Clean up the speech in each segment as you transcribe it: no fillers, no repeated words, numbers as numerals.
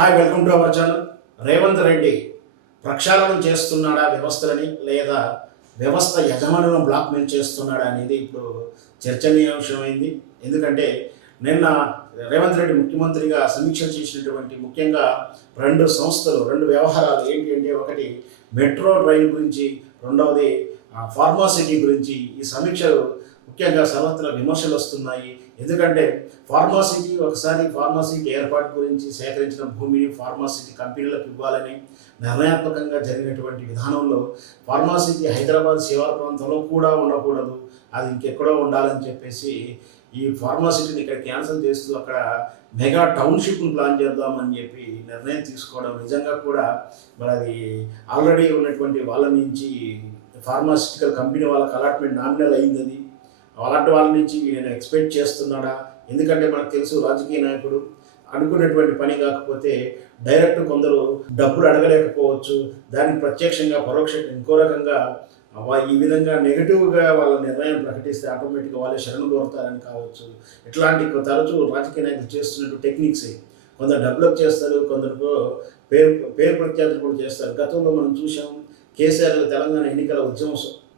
Hi, welcome to our channel. Revanth Reddy ప్రక్షాళన చేస్తున్నాడా వ్యవస్థలని, లేదా వ్యవస్థ యజమానులను బ్లాక్మెయిల్ చేస్తున్నాడా అనేది ఇప్పుడు చర్చనీయాంశమైంది. ఎందుకంటే నిన్న రేవంత్ రెడ్డి ముఖ్యమంత్రిగా సమీక్ష చేసినటువంటి ముఖ్యంగా రెండు వ్యవహారాలు ఏంటి అంటే, ఒకటి మెట్రో రైలు గురించి, రెండవది ఫార్మాసిటీ గురించి ఈ సమీక్షలు ముఖ్యంగా సర్వత్రా విమర్శలు వస్తున్నాయి. ఎందుకంటే ఫార్మాసిటీ ఏర్పాటు గురించి సేకరించిన భూమిని ఫార్మాసిటీ కంపెనీలకు ఇవ్వాలని నిర్ణయాత్మకంగా జరిగినటువంటి విధానంలో ఫార్మాసిటీ హైదరాబాద్ శివారు ప్రాంతంలో కూడా ఉండకూడదు, అది ఇంకెక్కడో ఉండాలని చెప్పేసి ఈ ఫార్మాసిటీని ఇక్కడ క్యాన్సిల్ చేస్తూ అక్కడ మెగా టౌన్షిప్ను ప్లాన్ చేద్దామని చెప్పి నిర్ణయం తీసుకోవడం నిజంగా కూడా మరి అది ఆల్రెడీ ఉన్నటువంటి వాళ్ళ నుంచి ఫార్మాసిటికల్ కంపెనీ వాళ్ళకి అలాట్మెంట్ నామినల్ అయింది. అది అలాంటి వాళ్ళ నుంచి నేను ఎక్స్పెక్ట్ చేస్తున్నాడా? ఎందుకంటే మనకు తెలుసు, రాజకీయ నాయకుడు అనుకున్నటువంటి పని కాకపోతే డైరెక్ట్ కొందరు డబ్బులు అడగలేకపోవచ్చు, దానికి ప్రత్యక్షంగా పరోక్షంగా ఇంకో రకంగా ఈ విధంగా నెగిటివ్గా వాళ్ళ నిర్ణయం ప్రకటిస్తే ఆటోమేటిక్గా వాళ్ళే శరణు కోరుతారని కావచ్చు. ఇట్లాంటి తరచూ రాజకీయ నాయకులు చేస్తున్నట్టు టెక్నిక్స్ కొందరు డబ్బులకు చేస్తారు, కొందరు పేరు ప్రఖ్యాతులు కూడా చేస్తారు. గతంలో మనం చూసాం కేసీఆర్ తెలంగాణ ఎన్నికల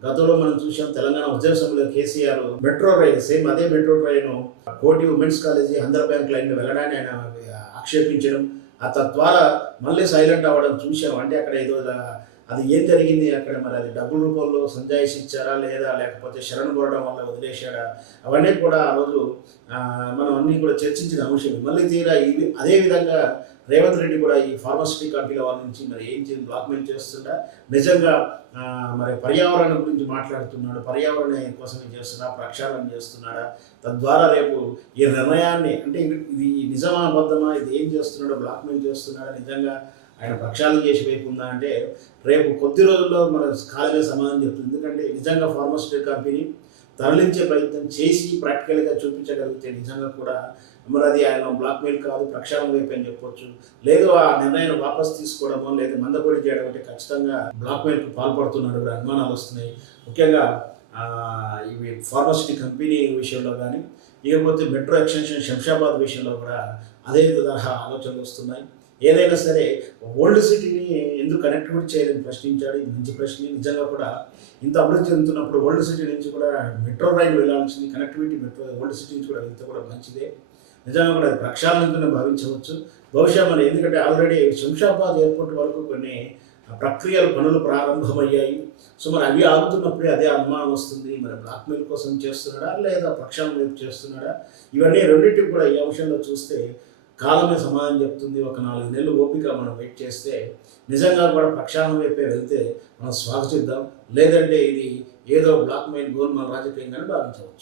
గతంలో మనం చూసాం తెలంగాణ ఉద్యమ సమయంలో కేసీఆర్ మెట్రో రైలు, సేమ్ అదే మెట్రో రైలును Koti women's college Andhra bank line వెళ్ళడాన్ని ఆయన ఆక్షేపించడం, తద్వారా మళ్ళీ సైలెంట్ అవ్వడం చూసాం. అంటే అక్కడ ఏదో అది ఏం జరిగింది అక్కడ, మరి అది డబ్బుల రూపంలో సంజాయిషి ఇచ్చారా లేదా, లేకపోతే శరణు కోరడం వల్ల వదిలేశాడా, అవన్నీ కూడా ఆ రోజు మనం అన్నీ కూడా చర్చించిన అంశం. మళ్ళీ తీరా అదే విధంగా రేవంత్ రెడ్డి కూడా ఈ ఫార్మాసిటీ కంపెనీల వాళ్ళ నుంచి మరి బ్లాక్మెయిల్ చేస్తుండా, నిజంగా మరి పర్యావరణం గురించి మాట్లాడుతున్నాడు, పర్యావరణం కోసమే చేస్తున్నాడా, ప్రక్షాళన చేస్తున్నాడా, తద్వారా రేపు ఈ నిర్ణయాన్ని అంటే ఇది నిజమా అబద్ధమా, ఇది ఏం చేస్తున్నాడో, బ్లాక్మెయిల్ చేస్తున్నాడా, నిజంగా ఆయన ప్రక్షాళన చేసి వైపు ఉందా అంటే రేపు కొద్ది రోజుల్లో మన కాలమే సమాధానం చెప్తుంది. ఎందుకంటే నిజంగా ఫార్మాసిటీ కంపెనీ తరలించే ప్రయత్నం చేసి ప్రాక్టికల్గా చూపించగలిగితే నిజంగా కూడా మరి అది ఆయన బ్లాక్మెయిల్ కాదు, ప్రక్షాళన వైపు అని చెప్పొచ్చు. లేదు ఆ నిర్ణయాన్ని వాపస్ తీసుకోవడమో లేదా మందకొడి చేయడం అంటే ఖచ్చితంగా బ్లాక్మెయిల్కి పాల్పడుతున్నాడు అనుమానాలు వస్తున్నాయి. ముఖ్యంగా ఇవి ఫార్మాసిటీ కంపెనీ విషయంలో కానీ, ఇకపోతే మెట్రో ఎక్స్టెన్షన్ శంషాబాద్ విషయంలో కూడా అదే తరహా ఆలోచనలు వస్తున్నాయి. ఏదైనా సరే ఓల్డ్ సిటీని ఎందుకు కనెక్టివిటీ చేయాలని ప్రశ్నించాడు. ఇది మంచి ప్రశ్న. నిజంగా కూడా ఇంత అభివృద్ధి చెందుతున్నప్పుడు ఓల్డ్ సిటీ నుంచి కూడా మెట్రో రైలు వెళ్ళాల్సింది, కనెక్టివిటీ ఓల్డ్ సిటీ నుంచి కూడా వెళ్తే కూడా మంచిదే. నిజంగా కూడా అది ప్రక్షాళనగానే భావించవచ్చు బహుశా. మరి ఎందుకంటే ఆల్రెడీ శంషాబాద్ ఎయిర్పోర్ట్ వరకు కొన్ని పనులు ప్రారంభమయ్యాయి. సో మరి అవి ఆగుతున్నప్పుడే అదే అనుమానం వస్తుంది. మరి బ్లాక్మెయిల్ కోసం చేస్తున్నాడా లేదా ప్రక్షాళన వైపు చేస్తున్నాడా? ఇవన్నీ రెండింటికి కూడా ఈ అంశంలో చూస్తే కాలమే సమాధానం చెప్తుంది. ఒక 4 నెలలు ఓపిక మనం వెయిట్ చేస్తే నిజంగా కూడా ప్రక్షాళన వైపే వెళ్తే మనం స్వాగతిద్దాం. లేదంటే ఇది ఏదో బ్లాక్మెయిల్ గోల్మాల్ రాజకీయంగానే భావించవచ్చు.